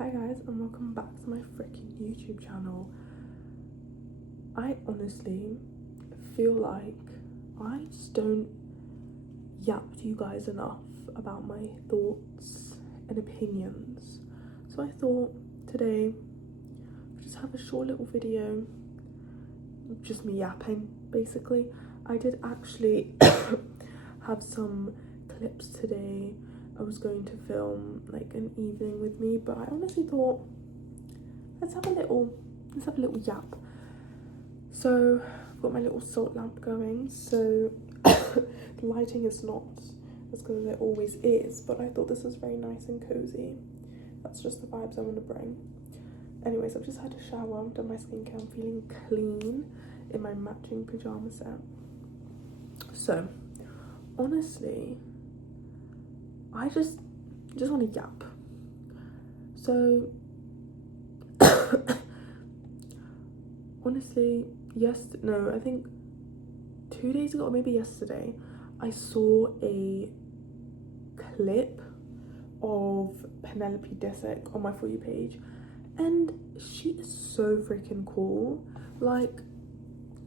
Hi guys, and welcome back to my freaking YouTube channel. I honestly feel like I just don't yap to you guys enough about my thoughts and opinions. So I thought today I'll just have a short little video, just me yapping basically. I did actually have some clips today. I was going to film like an evening with me, but I honestly thought let's have a little yap. So I've got my little salt lamp going, so the lighting is not as good as it always is, but I thought this was very nice and cozy. That's just the vibes I want to bring. Anyways, I've just had a shower, done my skincare, I'm feeling clean in my matching pajama set. So honestly, I just want to yap. So honestly, I think 2 days ago or maybe yesterday, I saw a clip of Penelope Disick on my For You page, and she is so freaking cool. Like,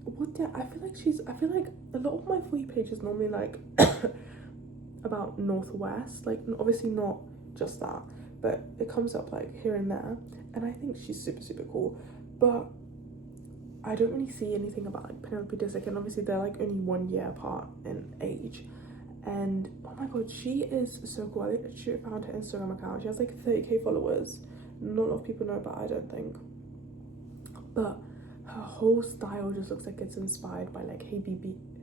I feel like a lot of my For You page is normally like about Northwest, like obviously not just that, but it comes up like here and there, and I think she's super cool, but I don't really see anything about like Penelope Disick, and obviously they're like only 1 year apart in age, and oh my god, she is so cool. I literally found her Instagram account. She has like 30k followers. Not a lot of people know about her, I don't think, but her whole style just looks like it's inspired by like Hailey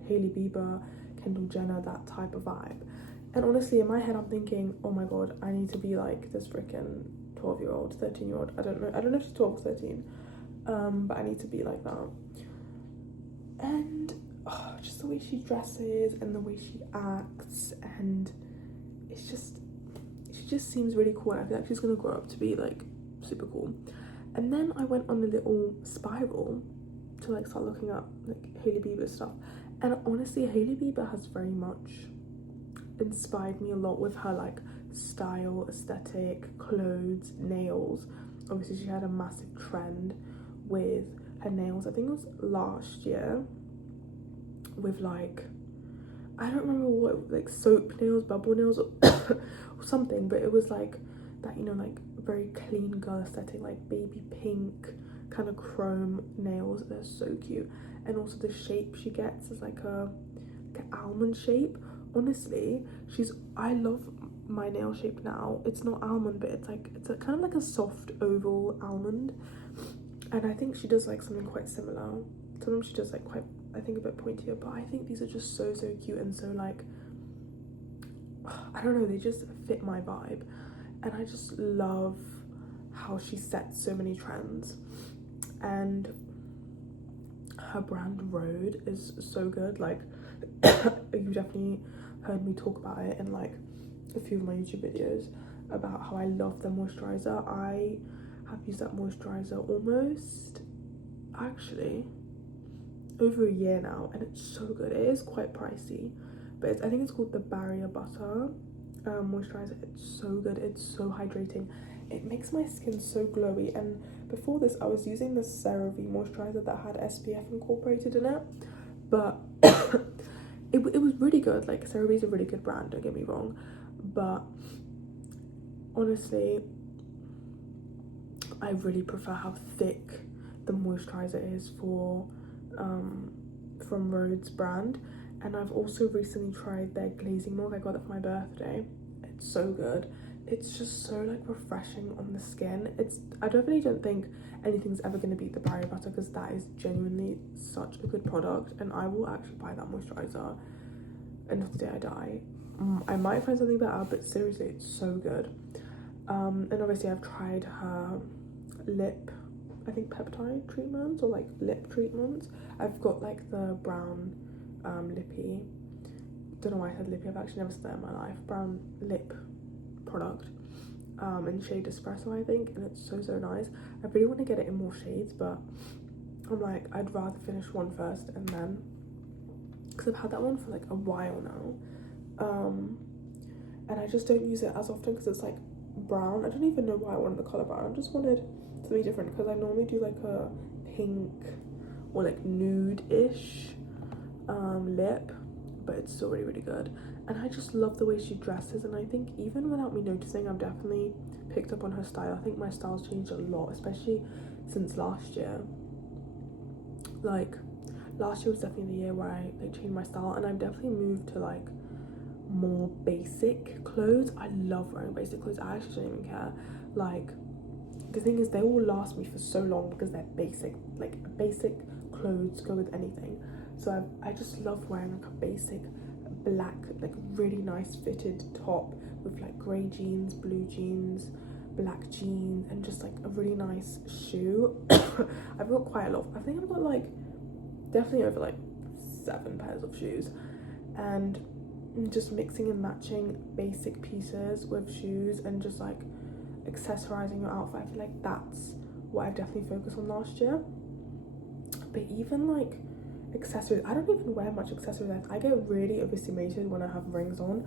Bieber, Kendall Jenner, that type of vibe. And honestly, in my head, I'm thinking, oh my god, I need to be like this freaking 12-year-old, 13-year-old. I don't know if she's 12 or 13, but I need to be like that. And just the way she dresses and the way she acts, and she just seems really cool. And I feel like she's gonna grow up to be like super cool. And then I went on a little spiral to like start looking up like Hailey Bieber stuff, and honestly, Hailey Bieber has very much inspired me a lot with her like style, aesthetic, clothes, nails. Obviously she had a massive trend with her nails. I think it was last year with like, I don't remember what, like soap nails, bubble nails or, or something, but it was like that, you know, like very clean girl aesthetic, like baby pink kind of chrome nails. They're so cute. And also the shape she gets is like an almond shape. Honestly, I love my nail shape now. It's not almond, but it's a kind of like a soft oval almond, and I think she does like something quite similar. Sometimes she does like quite, I think, a bit pointier, but I think these are just so cute and so like, I don't know, they just fit my vibe, and I just love how she sets so many trends. And her brand Rhode is so good. Like you definitely heard me talk about it in like a few of my YouTube videos about how I love their moisturizer. I have used that moisturizer almost, actually, over a year now, and it's so good. It is quite pricey, but I think it's called the Barrier Butter moisturizer. It's so good. It's so hydrating. It makes my skin so glowy. And before this, I was using the CeraVe moisturizer that had SPF incorporated in it, but it was really good. Like, CeraVe is a really good brand, don't get me wrong, but honestly, I really prefer how thick the moisturizer is for from Rhode's brand. And I've also recently tried their glazing milk. I got it for my birthday. It's so good. It's just so like refreshing on the skin. I definitely don't think anything's ever going to beat the Barrier Butter, because that is genuinely such a good product, and I will actually buy that moisturizer until the day I die. I might find something better, but seriously, it's so good. And obviously I've tried her lip, I think peptide treatments, or like lip treatments. I've got like the brown lippy, don't know why I said lippy, I've actually never said that in my life, brown lip product in shade Espresso, I think, and it's so nice. I really want to get it in more shades, but I'm like, I'd rather finish one first and then, because I've had that one for like a while now, and I just don't use it as often because it's like brown. I don't even know why I wanted the colour brown. I just wanted something different because I normally do like a pink or like nude-ish lip, but it's still really, really good. And I just love the way she dresses, and I think even without me noticing, I've definitely picked up on her style. I think my style's changed a lot, especially since last year. Like, last year was definitely the year where I like changed my style, and I've definitely moved to like more basic clothes. I love wearing basic clothes. I actually don't even care. Like, the thing is, they all last me for so long because they're basic. Like, basic clothes go with anything. So I just love wearing like a basic black, like really nice fitted top with like grey jeans, blue jeans, black jeans, and just like a really nice shoe. I've got quite a lot. I think I've got like definitely over like 7 pairs of shoes, and just mixing and matching basic pieces with shoes and just like accessorizing your outfit. I feel like that's what I've definitely focused on last year. But even like accessories, I don't even wear much accessories. I get really overstimulated when I have rings on.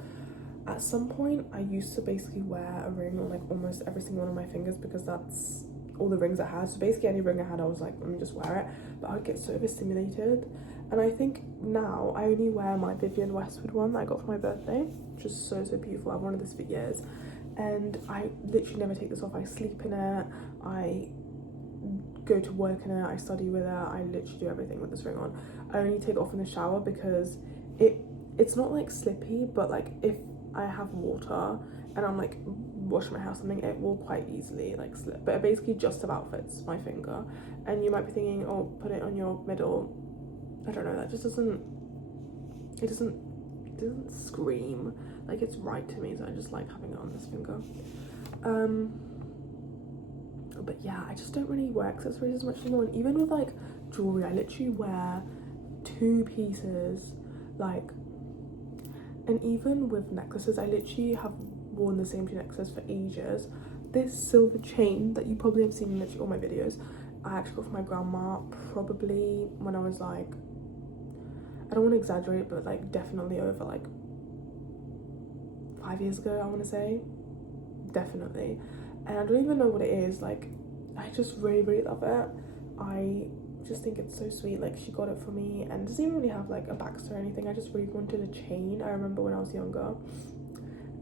At some point I used to basically wear a ring on like almost every single one of my fingers because that's all the rings I had. So basically any ring I had, I was like, let me just wear it. But I would get so overstimulated, and I think now I only wear my Vivienne Westwood one that I got for my birthday, which is so beautiful. I've wanted this for years, and I literally never take this off. I sleep in it, I go to work in it, I study with it, I literally do everything with this ring on. I only take it off in the shower because it's not like slippy, but like if I have water and I'm like washing my hair or something, it will quite easily like slip. But it basically just about fits my finger. And you might be thinking, oh, put it on your middle. I don't know, that just doesn't scream like it's right to me, so I just like having it on this finger. But yeah, I just don't really wear accessories as much anymore. And even with like jewellery, I literally wear 2 pieces, like, and even with necklaces, I literally have worn the same 2 necklaces for ages. This silver chain that you probably have seen in literally all my videos, I actually got from my grandma probably when I was like, I don't want to exaggerate, but like definitely over like 5 years ago, I want to say. Definitely. And I don't even know what it is. Like, I just really love it. I just think it's so sweet. Like, she got it for me, and it doesn't even really have like a backstory or anything. I just really wanted a chain. I remember when I was younger,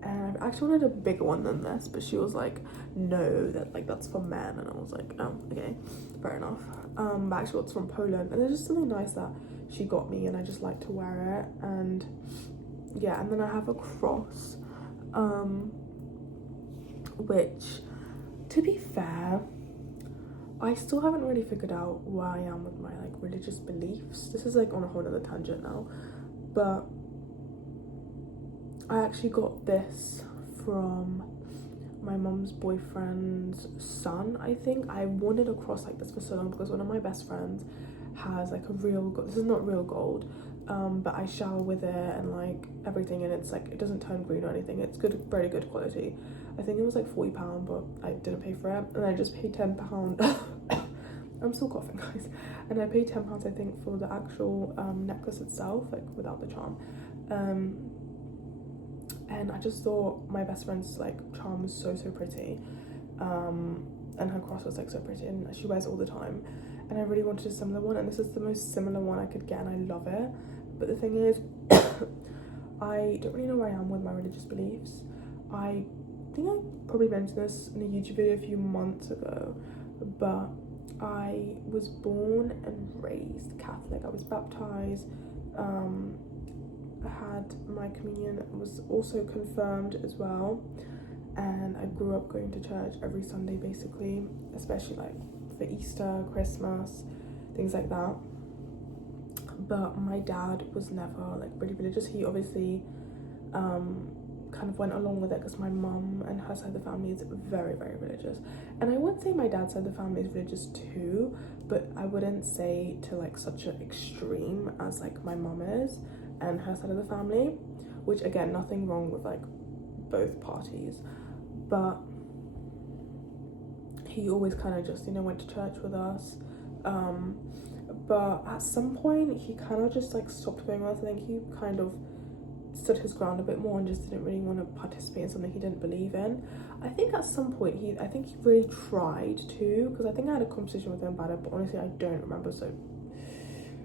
and I actually wanted a bigger one than this, but she was like, no, that's for men. And I was like, oh, okay, fair enough. But actually it's from Poland, and it's just something nice that she got me, and I just like to wear it. And yeah, and then I have a cross, which, to be fair, I still haven't really figured out where I am with my like religious beliefs. This is like on a whole other tangent now, but I actually got this from my mum's boyfriend's son, I think. I wanted a cross like this for so long because one of my best friends has like a real gold. This is not real gold, but I shower with it and like everything, and it's like, it doesn't turn green or anything. It's good, very good quality. I think it was like £40, but I didn't pay for it, and I just paid £10. I'm still coughing, guys. And I paid £10, I think, for the actual necklace itself, like without the charm. And I just thought my best friend's like charm was so pretty, and her cross was like so pretty, and she wears it all the time. And I really wanted a similar one, and this is the most similar one I could get, and I love it. But the thing is, I don't really know where I am with my religious beliefs. I think I probably mentioned this in a YouTube video a few months ago, but I was born and raised Catholic. I was baptized, I had my communion, was also confirmed as well, and I grew up going to church every Sunday basically, especially like for Easter, Christmas, things like that. But my dad was never like really religious. He obviously kind of went along with it because my mum and her side of the family is very religious, and I would say my dad's side of the family is religious too, but I wouldn't say to like such an extreme as like my mum is and her side of the family, which again, nothing wrong with like both parties, but he always kind of just, you know, went to church with us, but at some point he kind of just like stopped going with us. I think he kind of stood his ground a bit more and just didn't really want to participate in something he didn't believe in. I think at some point he really tried to, because I think I had a conversation with him about it, but honestly I don't remember, so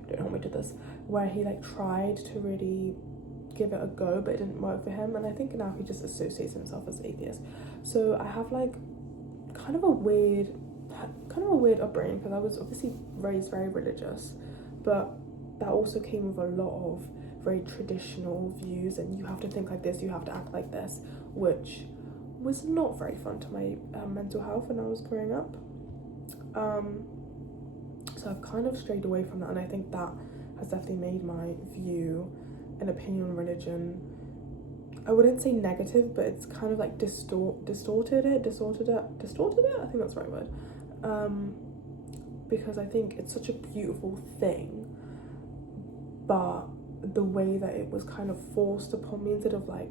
don't hold me to this, where he like tried to really give it a go, but it didn't work for him, and I think now he just associates himself as atheist. So I have like kind of a weird upbringing, because I was obviously raised very religious, but that also came with a lot of very traditional views, and you have to think like this, you have to act like this, which was not very fun to my mental health when I was growing up. So I've kind of strayed away from that, and I think that has definitely made my view and opinion on religion, I wouldn't say negative, but it's kind of like distorted it. I think that's the right word. Because I think it's such a beautiful thing, but the way that it was kind of forced upon me, instead of like,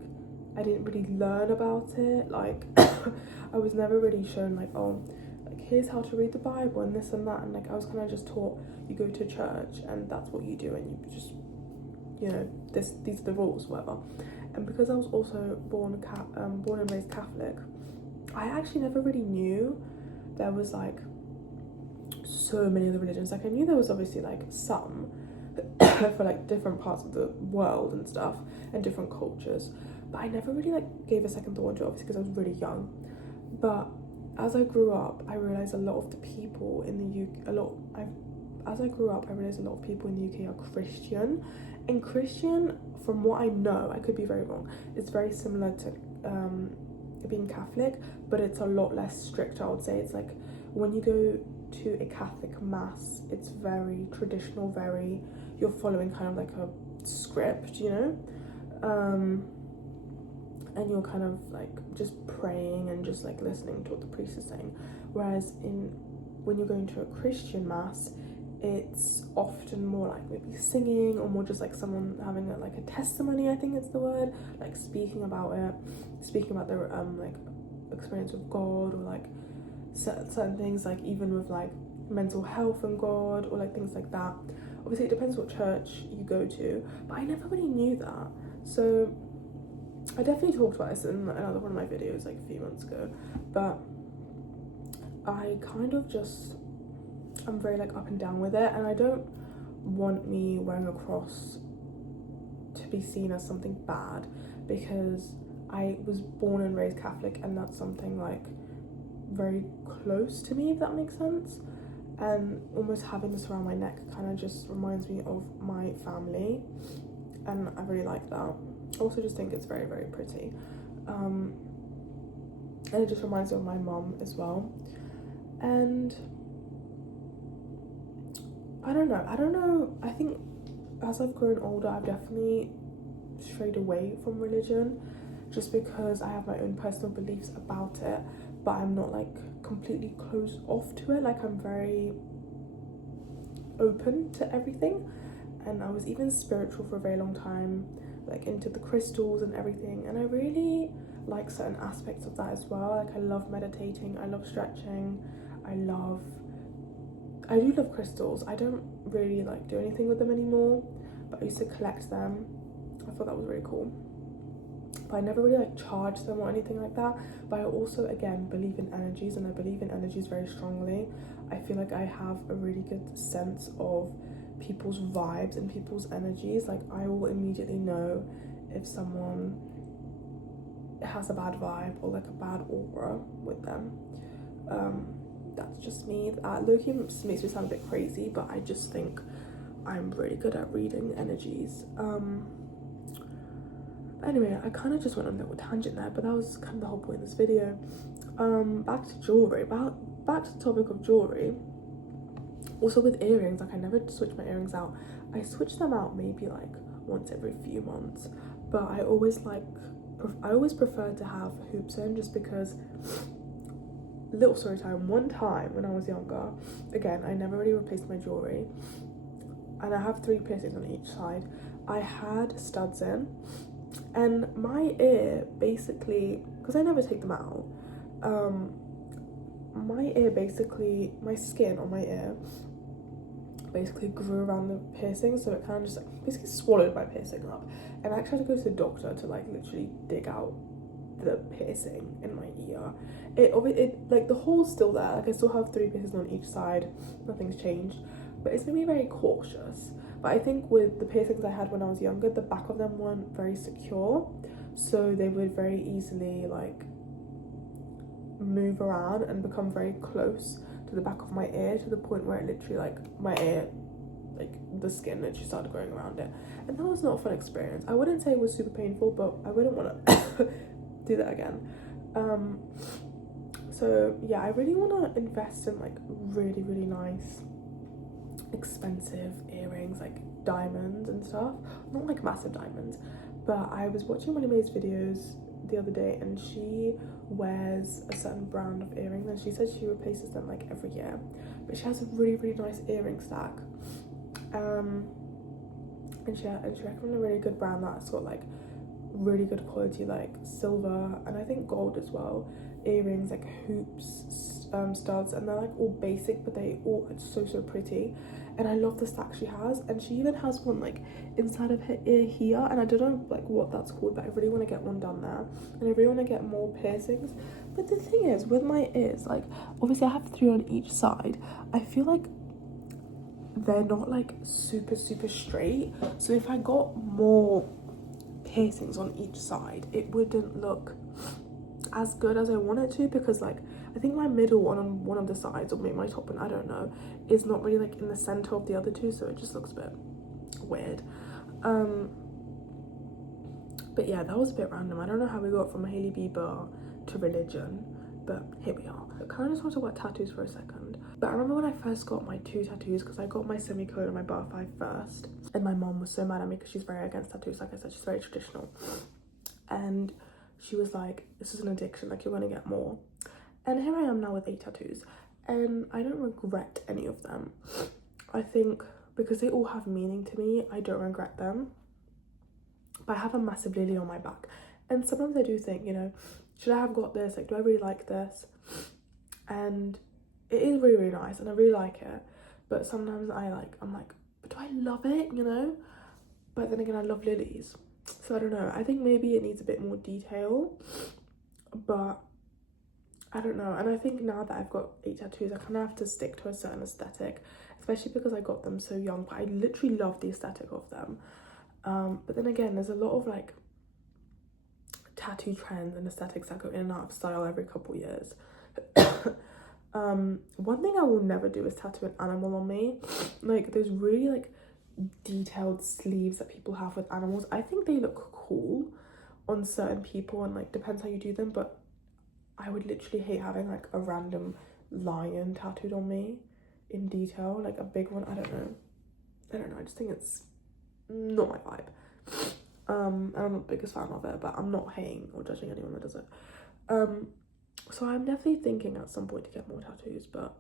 I didn't really learn about it. Like, I was never really shown like, oh, like here's how to read the Bible and this and that, and like I was kind of just taught, you go to church and that's what you do, and you just, you know, these are the rules, whatever. And because I was also born and raised Catholic, I actually never really knew there was like so many other religions. Like I knew there was obviously like some for like different parts of the world and stuff, and different cultures, but I never really like gave a second thought into it, obviously because I was really young. But as I grew up, I realized a lot of the people in the UK, as I grew up, I realized a lot of people in the UK are Christian. And Christian, from what I know, I could be very wrong, it's very similar to being Catholic, but it's a lot less strict, I would say. It's like when you go to a Catholic mass, it's very traditional, very, you're following kind of like a script, you know? And you're kind of like just praying and just like listening to what the priest is saying. Whereas when you're going to a Christian mass, it's often more like maybe singing, or more just like someone having like a testimony, I think it's the word, like speaking about their like experience with God, or like certain things, like even with like mental health and God, or like things like that. Obviously it depends what church you go to, but I never really knew that. So I definitely talked about this in another one of my videos like a few months ago, but I kind of just, I'm very like up and down with it, and I don't want me wearing a cross to be seen as something bad, because I was born and raised Catholic, and that's something like very close to me, if that makes sense. And almost having this around my neck kind of just reminds me of my family, and I really like that. I also just think it's very, very pretty, and it just reminds me of my mum as well. And I don't know, I think as I've grown older, I've definitely strayed away from religion, just because I have my own personal beliefs about it, but I'm not like completely closed off to it. Like I'm very open to everything, and I was even spiritual for a very long time, like into the crystals and everything, and I really like certain aspects of that as well. Like I love meditating, I love stretching, I do love crystals. I don't really like do anything with them anymore, but I used to collect them. I thought that was really cool, but I never really like charged them or anything like that. But I also, again, believe in energies, and I believe in energies very strongly. I feel like I have a really good sense of people's vibes and people's energies. Like I will immediately know if someone has a bad vibe or like a bad aura with them. That's just me. Low-key makes me sound a bit crazy, but I just think I'm really good at reading energies. Anyway, I kind of just went on a little tangent there, but that was kind of the whole point of this video. Back to jewellery, back to the topic of jewellery. Also with earrings, like I never switch my earrings out. I switch them out maybe like once every few months, but I always prefer to have hoops in, just because, little story time, one time when I was younger, again, I never really replaced my jewellery, and I have 3 piercings on each side. I had studs in, and my ear basically, because I never take them out, my ear basically, my skin on my ear basically grew around the piercing, so it kind of just like basically swallowed my piercing up, and I actually had to go to the doctor to like literally dig out the piercing in my ear. It like the hole's still there, like I still have 3 piercings on each side, nothing's changed, but it's made me very cautious. But I think with the piercings I had when I was younger, the back of them weren't very secure, so they would very easily like move around and become very close to the back of my ear, to the point where it literally, like, my ear, like the skin literally started growing around it, and that was not a fun experience. I wouldn't say it was super painful, but I wouldn't want to do that again. So yeah, I really want to invest in like really nice expensive earrings, like diamonds and stuff, not like massive diamonds. But I was watching one of May's videos the other day, and she wears a certain brand of earrings, and she says she replaces them like every year, but she has a really nice earring stack, and she recommended a really good brand that's got like really good quality, like silver and I think gold as well, earrings, like hoops, studs, and they're like all basic, but they all are so pretty. And I love the stack she has, and she even has one like inside of her ear here, and I don't know like what that's called, but I really want to get one done there, and I really want to get more piercings. But the thing is with my ears, like obviously I have 3 on each side, I feel like they're not like super straight, so if I got more piercings on each side, it wouldn't look as good as I want it to, because like I think my middle one on one of the sides, or maybe my top one, I don't know, is not really like in the center of the other two, so it just looks a bit weird. But yeah, that was a bit random. I don't know how we got from Hailey Bieber to religion, but here we are. I kind of just want to talk about tattoos for a second. But I remember when I first got my 2 tattoos, because I got my semicolon and my butterfly first, and my mom was so mad at me because she's very against tattoos. Like I said, she's very traditional, and she was like, this is an addiction, like you're gonna get more. And here I am now with 8 tattoos, and I don't regret any of them. I think because they all have meaning to me, I don't regret them. But I have a massive lily on my back, and sometimes I do think, you know, should I have got this? Like, do I really like this? And it is really nice, and I really like it. But sometimes I'm like, but do I love it? You know? But then again, I love lilies, so I don't know. I think maybe it needs a bit more detail, but I don't know. And I think now that I've got 8 tattoos, I kind of have to stick to a certain aesthetic, especially because I got them so young. But I literally love the aesthetic of them. But then again, there's a lot of like tattoo trends and aesthetics that go in and out of style every couple years. One thing I will never do is tattoo an animal on me. Like those really like detailed sleeves that people have with animals, I think they look cool on certain people, and like depends how you do them, but I would literally hate having like a random lion tattooed on me in detail, like a big one. I don't know, I just think it's not my vibe. And I'm not the biggest fan of it, but I'm not hating or judging anyone that does it. So I'm definitely thinking at some point to get more tattoos, but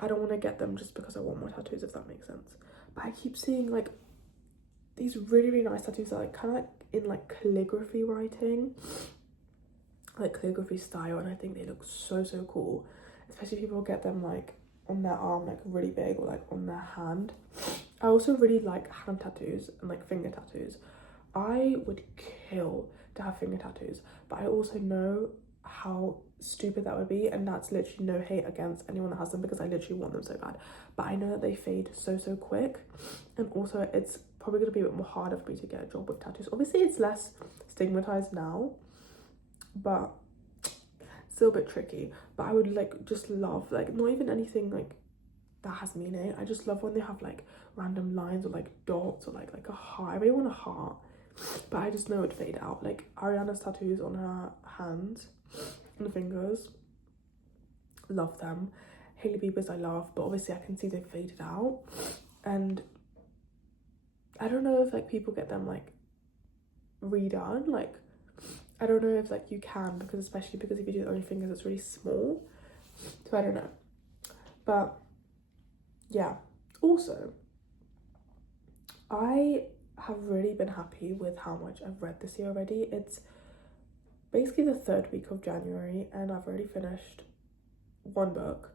I don't want to get them just because I want more tattoos, if that makes sense. But I keep seeing like these really nice tattoos that are like kind of like in like calligraphy writing, like calligraphy style, and I think they look so cool, especially if people get them like on their arm, like really big, or like on their hand. I also really like hand tattoos and like finger tattoos. I would kill to have finger tattoos, but I also know how stupid that would be, and that's literally no hate against anyone that has them, because I literally want them so bad, but I know that they fade so quick, and also it's probably going to be a bit more harder for me to get a job with tattoos. Obviously it's less stigmatized now, but still a bit tricky. But I would like just love, like, not even anything like that has meaning, I just love when they have like random lines or like dots or like a heart. I really want a heart, but I just know it'd fade out. Like Ariana's tattoos on her hands and the fingers, love them. Hailey Bieber's I love, but obviously I can see they've faded out, and I don't know if like people get them like redone. Like I don't know if like you can, because especially because if you do it on your fingers it's really small, so I don't know. But yeah, also I have really been happy with how much I've read this year already. It's basically the 3rd week of January, and I've already finished 1 book,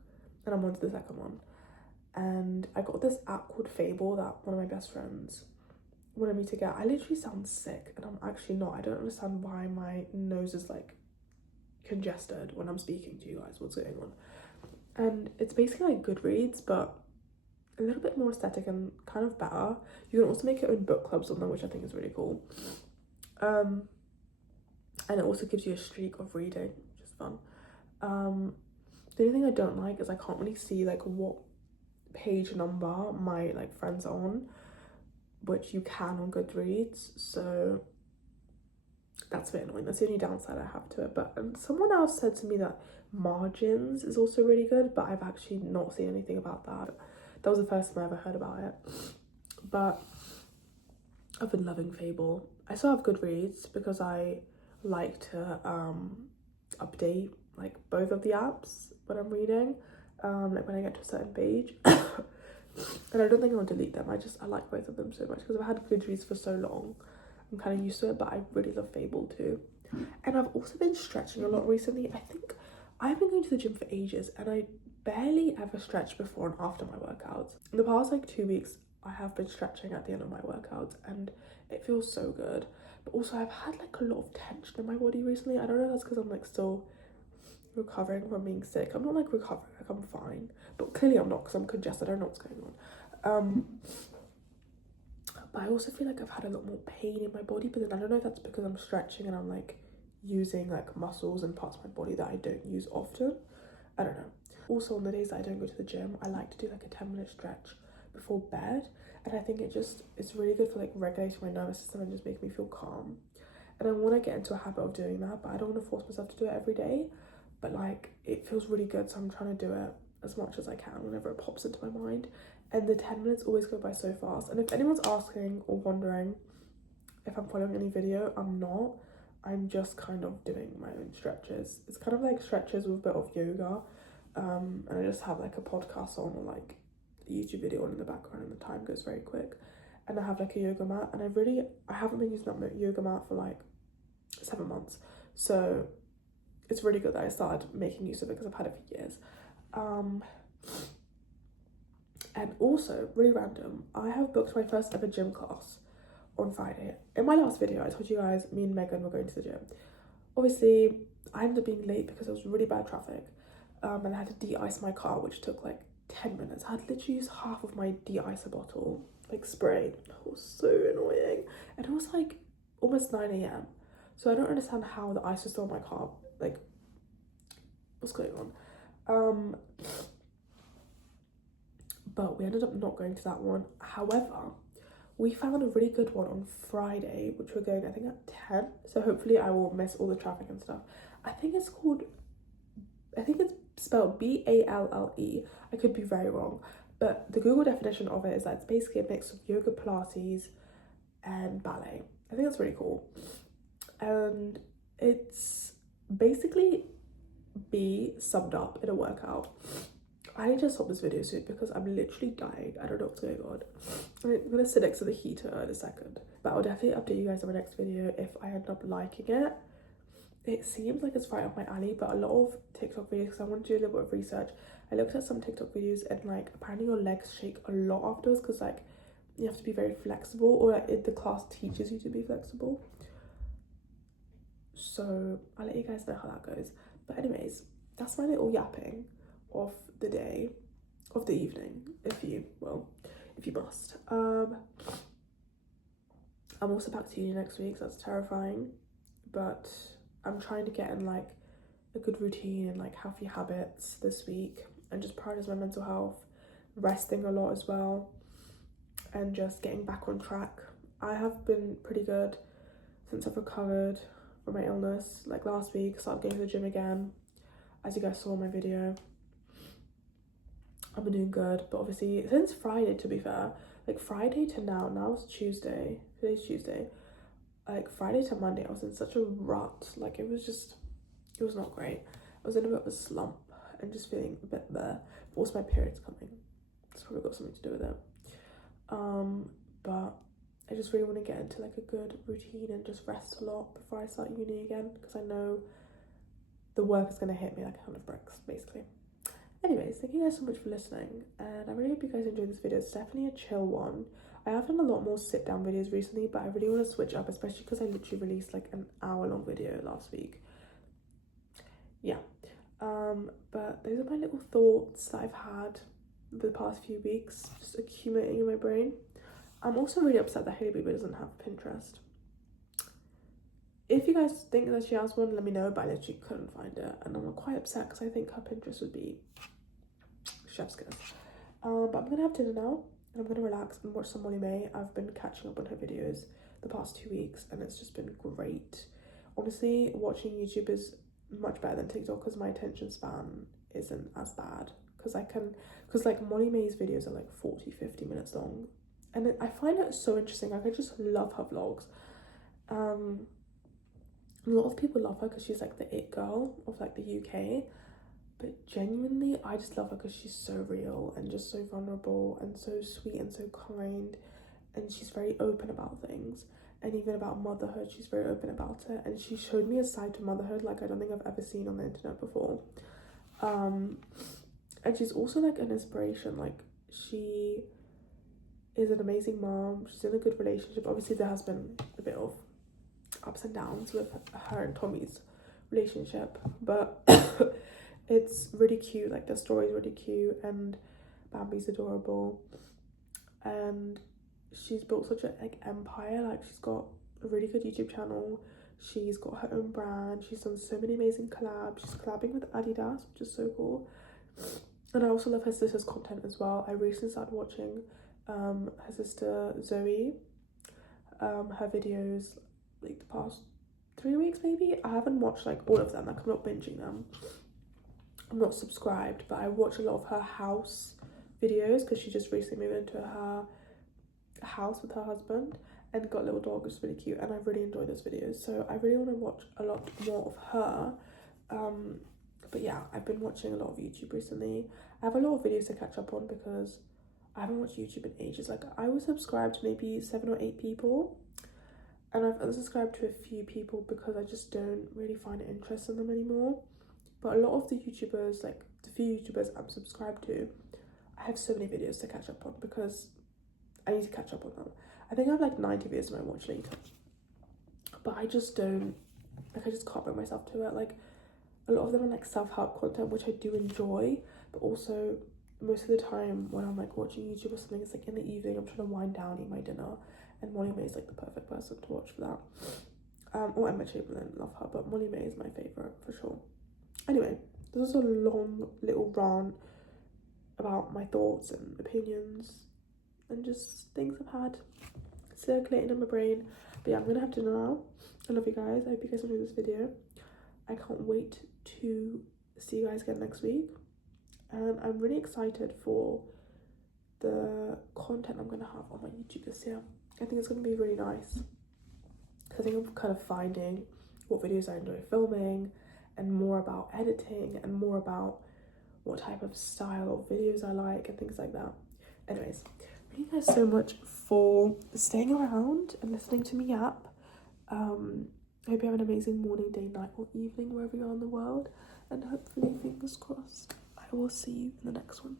and I'm on to the 2nd one. And I got this app called Fable that one of my best friends wanted me to get. I literally sound sick and I'm actually not. I don't understand why my nose is like congested when I'm speaking to you guys. What's going on? And it's basically like Goodreads, but a little bit more aesthetic and kind of better. You can also make your own book clubs on them, which I think is really cool. And it also gives you a streak of reading, which is fun. The only thing I don't like is I can't really see like what page number my like friends are on, which you can on Goodreads, so that's a bit annoying. That's the only downside I have to it. But someone else said to me that margins is also really good, but I've actually not seen anything about that. That was the first time I ever heard about it. But I've been loving Fable. I still have Goodreads because I like to update like both of the apps when I'm reading, like when I get to a certain page. And I don't think I'll delete them. I like both of them so much because I've had Goodreads for so long. I'm kind of used to it, but I really love Fable too. And I've also been stretching a lot recently. I think I've been going to the gym for ages and I barely ever stretch before and after my workouts. In the past like 2 weeks, I have been stretching at the end of my workouts and it feels so good. But also I've had like a lot of tension in my body recently. I don't know if that's because I'm like still recovering from being sick. I'm not like recovering, like I'm fine. But clearly I'm not because I'm congested. I don't know what's going on. But I also feel like I've had a lot more pain in my body, but then I don't know if that's because I'm stretching and I'm like using like muscles and parts of my body that I don't use often. I don't know. Also on the days that I don't go to the gym, I like to do like a 10-minute stretch before bed, and I think it's really good for like regulating my nervous system and just making me feel calm. And I want to get into a habit of doing that, but I don't want to force myself to do it every day. But like it feels really good, so I'm trying to do it as much as I can whenever it pops into my mind. And the 10 minutes always go by so fast. And if anyone's asking or wondering if I'm following any video, I'm not. I'm just kind of doing my own stretches. It's kind of like stretches with a bit of yoga. And I just have like a podcast on or like a YouTube video on in the background, and the time goes very quick. And I have like a yoga mat, and I haven't been using that yoga mat for like 7 months. So it's really good that I started making use of it because I've had it for years. And also, really random, I have booked my first ever gym class on Friday. In my last video, I told you guys me and Megan were going to the gym. Obviously, I ended up being late because there was really bad traffic. And I had to de-ice my car, which took like 10 minutes. I had literally used half of my de-icer bottle, like spray. It was so annoying. And it was like almost 9 a.m. So I don't understand how the ice was still in my car. Like, what's going on? But we ended up not going to that one. However, we found a really good one on Friday, which we're going, I think, at 10. So hopefully I will miss all the traffic and stuff. I think it's spelled Balle. I could be very wrong. But the Google definition of it is that it's basically a mix of yoga, Pilates, and ballet. I think that's really cool. And it's basically be summed up in a workout. I need to stop this video soon because I'm literally dying. I don't know what's going on. I'm gonna sit next to the heater in a second. But I'll definitely update you guys on my next video if I end up liking it. It seems like it's right up my alley, but a lot of TikTok videos, because I want to do a little bit of research. I looked at some TikTok videos and like apparently your legs shake a lot afterwards because like you have to be very flexible, or like the class teaches you to be flexible. So I'll let you guys know how that goes. But anyways, that's my little yapping of the day, of the evening, if you must. I'm also back to uni next week, so that's terrifying, but I'm trying to get in like a good routine and like healthy habits this week, and just prioritize my mental health, resting a lot as well, and just getting back on track. I have been pretty good since I've recovered from my illness. Like last week, started going to the gym again, as you guys saw in my video. I've been doing good, but obviously since Friday, to be fair, like Friday to now it's Tuesday, today's Tuesday, like Friday to Monday I was in such a rut. Like it was not great. I was in a bit of a slump and just feeling a bit there. But also my period's coming, it's probably got something to do with it. But I just really want to get into like a good routine and just rest a lot before I start uni again, because I know the work is going to hit me like a ton of bricks basically. Anyway, anyways, thank you guys so much for listening, and I really hope you guys enjoyed this video. It's definitely a chill one. I have done a lot more sit down videos recently, but I really want to switch up, especially because I literally released like an hour-long video last week. Yeah, but those are my little thoughts that I've had the past few weeks, just accumulating in my brain. I'm also really upset that Hailey Bieber doesn't have Pinterest. If you guys think that she has one, let me know, but I literally couldn't find it, and I'm quite upset because I think her Pinterest would be chef's kiss. But I'm gonna have dinner now, and I'm gonna relax and watch some Molly May. I've been catching up on her videos the past 2 weeks, and it's just been great. Honestly, watching YouTube is much better than TikTok because my attention span isn't as bad, because like Molly May's videos are like 40-50 minutes long, and I find it so interesting. Like, I just love her vlogs. A lot of people love her because she's like the it girl of like the UK, but genuinely I just love her because she's so real and just so vulnerable and so sweet and so kind, and she's very open about things, and even about motherhood she's very open about it, and she showed me a side to motherhood like I don't think I've ever seen on the internet before. And she's also like an inspiration. Like, she is an amazing mom, she's in a good relationship. Obviously there has been a bit of ups and downs with her and Tommy's relationship, but it's really cute. Like, the story's really cute, and Bambi's adorable, and she's built such an like empire. Like, she's got a really good YouTube channel, she's got her own brand, she's done so many amazing collabs, she's collabing with Adidas, which is so cool. And I also love her sister's content as well. I recently started watching her sister Zoe, her videos like the past 3 weeks maybe. I haven't watched like all of them, like I'm not binging them, I'm not subscribed, but I watch a lot of her house videos because she just recently moved into her house with her husband and got a little dog, which is really cute, and I really enjoy those videos, so I really want to watch a lot more of her. But yeah, I've been watching a lot of YouTube recently. I have a lot of videos to catch up on because I haven't watched YouTube in ages. Like, I was subscribed to maybe 7 or 8 people, and I've unsubscribed to a few people because I just don't really find interest in them anymore. But a lot of the YouTubers, like the few YouTubers I'm subscribed to, I have so many videos to catch up on because I need to catch up on them. I think I have like 90 videos on my watch later, but I just don't, like, I just can't bring myself to it. Like, a lot of them are like self-help content, which I do enjoy, but also most of the time when I'm like watching YouTube or something, it's like in the evening, I'm trying to wind down, eat my dinner, and Molly May is like the perfect person to watch for that. Or Emma Chamberlain, love her, but Molly May is my favourite for sure. Anyway, this is a long little rant about my thoughts and opinions and just things I've had circulating in my brain. But yeah, I'm gonna have dinner now. I love you guys. I hope you guys enjoyed this video. I can't wait to see you guys again next week, and I'm really excited for the content I'm gonna have on my YouTube this year. I think it's gonna be really nice because I think I'm kind of finding what videos I enjoy filming, and more about editing, and more about what type of style of videos I like and things like that. Anyways, thank you guys so much for staying around and listening to me yap. I hope you have an amazing morning, day, night, or evening wherever you are in the world, and hopefully, fingers crossed, I will see you in the next one.